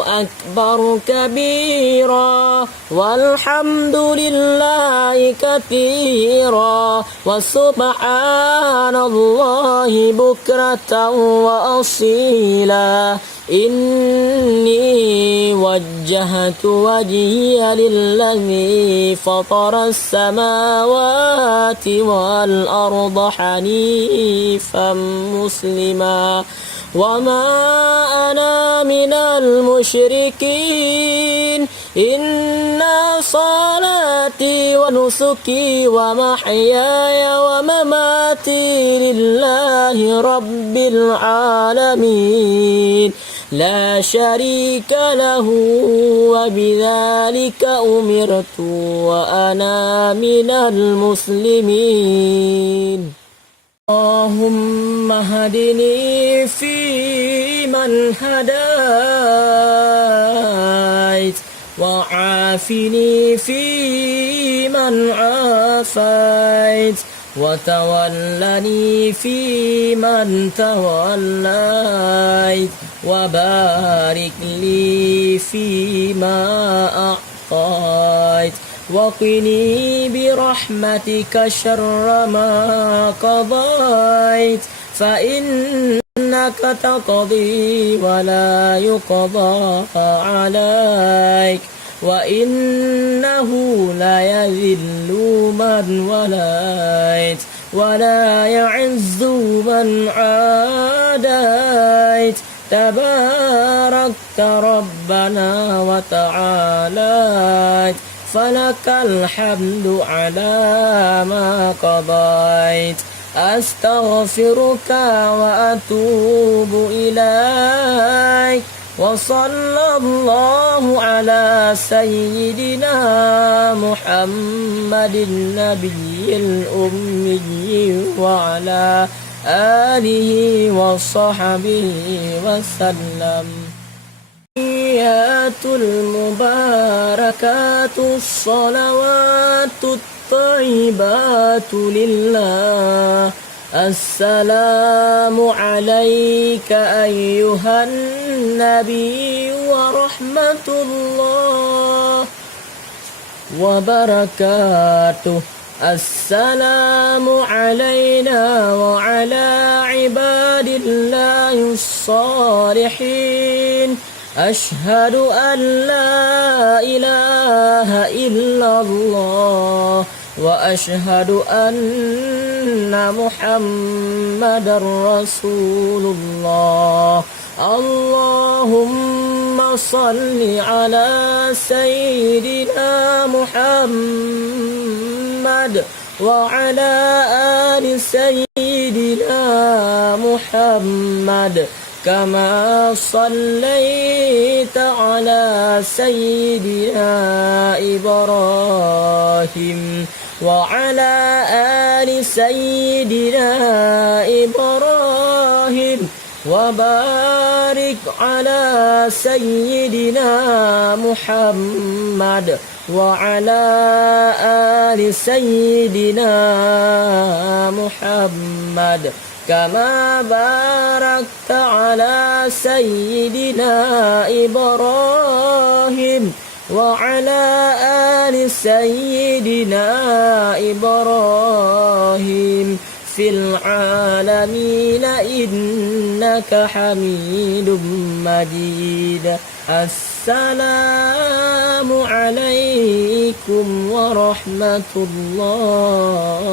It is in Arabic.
أكبر كبيرا والحمد لله كثيرا وسبحان الله بكرة وأصيلا إني وجهت وجهي للذي فطر السماوات والأرض حنيفا مسلما وما أنا من المشركين إن صلاتي ونسكي ومحياي ومماتي لله رب العالمين لا شريك له وبذلك أمرت وأنا من المسلمين اللهم اهدني فيمن هديت وعافني فيمن عافيت وتولني فيمن توليت وبارك لي فيما أعطيت وقني برحمتك شر ما قضيت فإنك تقضي ولا يقضى عليك وإنه لا يذل من وليت ولا يعز من عاديت تباركت ربنا وتعاليت فلك الحمد على ما قضيت أستغفرك وأتوب إليك وصلى الله على سيدنا محمد النبي الأمي وعلى آله وصحبه وسلم التحيات المباركات الصلوات الطيبات لله السلام عليك أيها النبي ورحمة الله وبركاته السلام علينا وعلى عباد الله الصالحين أشهد أن لا إله إلا الله وأشهد أن محمدا رسول الله اللهم صل على سيدنا محمد وعلى آل سيدنا محمد كما صليت على سيدنا إبراهيم وعلى آل سيدنا إبراهيم وبارك على سيدنا محمد وعلى آل سيدنا محمد كما باركت على سيدنا إبراهيم وعلى آل سيدنا إبراهيم في العالمين إنك حميد مجيد السلام عليكم ورحمة الله.